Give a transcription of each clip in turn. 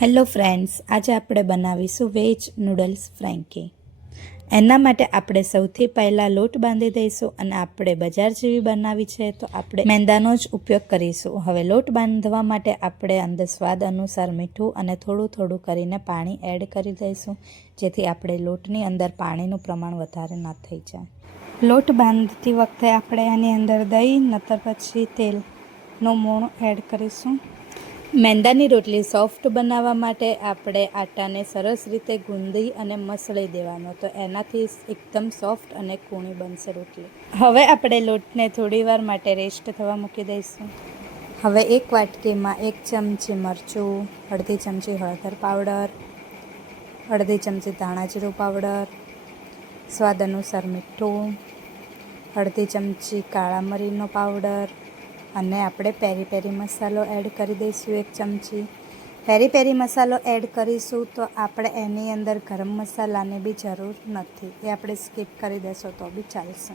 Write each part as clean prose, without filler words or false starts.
Hello friends, આજે આપણે બનાવીશું વેજ નૂડલ્સ ફ્રેન્કી. એના માટે આપણે સૌથી પહેલાં લોટ બાંધી દઈશું અને આપણે બજાર જેવી બનાવી છે તો આપણે મેંદાનો જ ઉપયોગ કરીશું. હવે લોટ બાંધવા માટે આપણે અંદર સ્વાદ અનુસાર મીઠું અને થોડું થોડું કરીને પાણી એડ કરી દઈશું, જેથી આપણે લોટની અંદર પાણીનું પ્રમાણ વધારે ન થઈ જાય. લોટ બાંધતી વખતે આપણે એની અંદર દહીં નતર પછી તેલનું મોણ એડ કરીશું. મેંદાની રોટલી સોફ્ટ બનાવવા માટે આપણે આટાને સરસ રીતે ગૂંદી અને મસળી દેવાનો, તો એનાથી એકદમ સોફ્ટ અને કૂણી બનશે રોટલી. હવે આપણે લોટને થોડીવાર માટે રેસ્ટ થવા મૂકી દઈશું. હવે એક વાટકીમાં 1 ચમચી મરચું, અડધી ચમચી હળદર પાવડર, અડધી ચમચી ધાણા જીરું પાવડર, સ્વાદ અનુસાર મીઠું, અડધી ચમચી કાળા મરીનો પાવડર અને આપણે પેરી પેરી મસાલો એડ કરી દઈશું 1 ચમચી. પેરી પેરી મસાલો એડ કરીશું તો આપણે એની અંદર ગરમ મસાલાની બી જરૂર નથી, એ આપણે સ્કીપ કરી દેશો તો બી ચાલશે.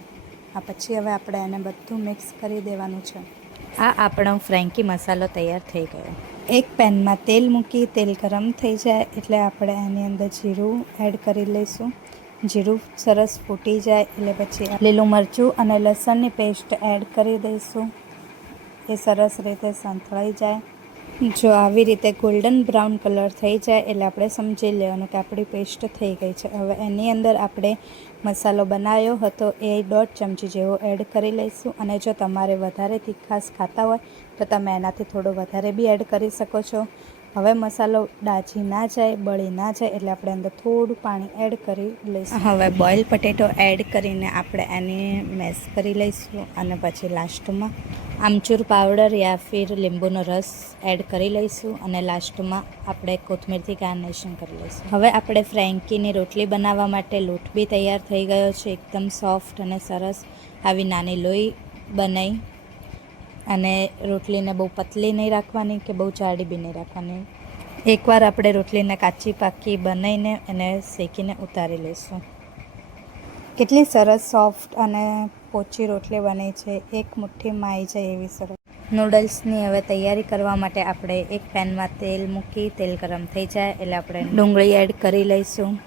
આ પછી હવે આપણે એને બધું મિક્સ કરી દેવાનું છે. આ આપણો ફ્રેન્કી મસાલો તૈયાર થઈ ગયો. એક પેનમાં તેલ મૂકી તેલ ગરમ થઈ જાય એટલે આપણે એની અંદર જીરું એડ કરી લઈશું. જીરું સરસ ફૂટી જાય એટલે પછી લીલું મરચું અને લસણની પેસ્ટ એડ કરી દઈશું. એ સરસ રીતે સંતળાઈ જાય. જો આવી રીતે ગોલ્ડન બ્રાઉન કલર થઈ જાય એટલે આપણે સમજી લેવાનું કે આપણી પેસ્ટ થઈ ગઈ છે. હવે એની અંદર આપણે મસાલો બનાવ્યો હતો એ 1.5 ચમચી જેવો એડ કરી લઈશું, અને જો તમારે વધારે તીખાશ ખાતા હોય તો તમે એનાથી થોડો વધારે બી એડ કરી શકો છો. હવે મસાલો દાજી ના જાય, બળી ના જાય એટલે આપણે અંદર થોડું પાણી એડ કરી લઈશું. હવે બોઇલ પટેટો એડ કરીને આપણે એને મેશ કરી લઈશું અને પછી લાસ્ટમાં આમચૂર પાવડર યા ફિર લીંબુનો રસ એડ કરી લઈશું અને લાસ્ટમાં આપણે કોથમીરથી ગાર્નિશિંગ કરી લઈશું. હવે આપણે ફ્રેન્કીની રોટલી બનાવવા માટે લોટ બી તૈયાર થઈ ગયો છે. એકદમ સોફ્ટ અને સરસ આવી નાની લોઈ બનાવી, અને રોટલીને બહુ પતલી નહીં રાખવાની કે બહુ જાડી બી નહીં રાખવાની. એકવાર આપણે રોટલીને કાચી પાકી બનાવીને એને શેકીને ઉતારી લઈશું. કેટલી સરસ સોફ્ટ અને પોચી રોટલી બની છે, એક મુઠ્ઠીમાં આવી જાય એવી સરસ. નૂડલ્સની હવે તૈયારી કરવા માટે આપણે એક પેનમાં તેલ મૂકી તેલ ગરમ થઈ જાય એટલે આપણે ડુંગળી એડ કરી લઈશું.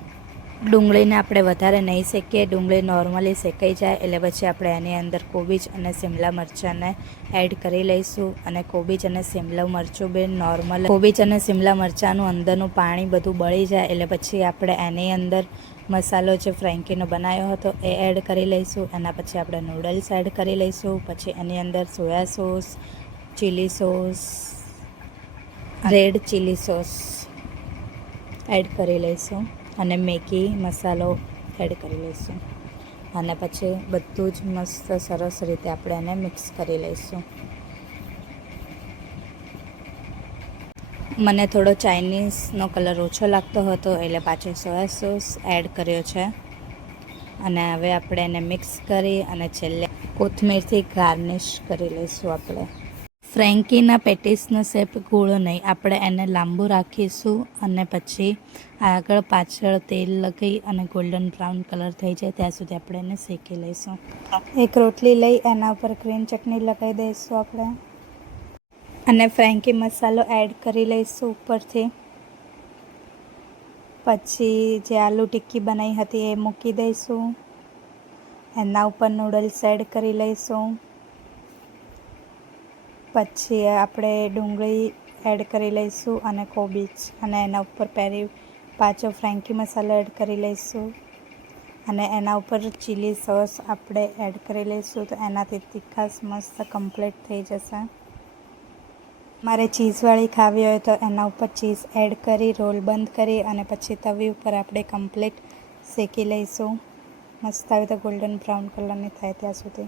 ડુંગળીને આપણે વધારે નહીં શેકીએ, ડુંગળી નોર્મલી શેકાઈ જાય એટલે પછી આપણે એની અંદર કોબીજ અને શિમલા મરચાંને એડ કરી લઈશું. અને કોબીજ અને શિમલા મરચું બી નોર્મલ, કોબીજ અને શિમલા મરચાંનું અંદરનું પાણી બધું બળી જાય એટલે પછી આપણે એની અંદર મસાલો જે ફ્રેન્કીનો બનાવ્યો હતો એ એડ કરી લઈશું. એના પછી આપણે નૂડલ્સ એડ કરી લઈશું. પછી એની અંદર soya sauce, chilli sauce, red chilli sauce add કરી લઈશું અને મેગી મસાલો એડ કરી લઈશું. અને પછી બધું જ મસ્ત સરસ રીતે આપણે એને મિક્સ કરી લઈશું. મને થોડો ચાઇનીઝનો કલર ઓછો લાગતો હતો એટલે પાછો સોયા સોસ એડ કર્યો છે. અને હવે આપણે એને મિક્સ કરી અને છેલ્લે કોથમીરથી ગાર્નિશ કરી લઈશું. આપણે ફ્રેન્કીના પેટીસનો શેપ ગોળ નહીં, આપણે એને લાંબુ રાખીશું અને પછી આગળ પાછળ તેલ લગાવી અને ગોલ્ડન બ્રાઉન કલર થઈ જાય ત્યાં સુધી આપણે એને શેકી લઈશું. એક રોટલી લઈ એના ઉપર ગ્રીન ચટણી લગાવી દઈશું આપણે, અને ફ્રેન્કી મસાલો એડ કરી લઈશું ઉપરથી. પછી જે આલુ ટિક્કી બનાવી હતી એ મૂકી દઈશું. એના ઉપર નૂડલ્સ એડ કરી લઈશું. પછી આપણે ડુંગળી એડ કરી લઈશું અને કોબીજ, અને એના ઉપર પાછો ફ્રેન્કી મસાલો એડ કરી લઈશું. અને એના ઉપર ચીલી સોસ આપણે એડ કરી લઈશું, તો એનાથી તીખાશ મસ્ત કમ્પ્લીટ થઈ જશે. મારે ચીઝવાળી ખાવી હોય તો એના ઉપર ચીઝ એડ કરી રોલ બંધ કરી અને પછી તવી ઉપર આપણે કમ્પ્લીટ શેકી લઈશું. મસ્ત આવી તો ગોલ્ડન બ્રાઉન કલરની થાય ત્યાં સુધી.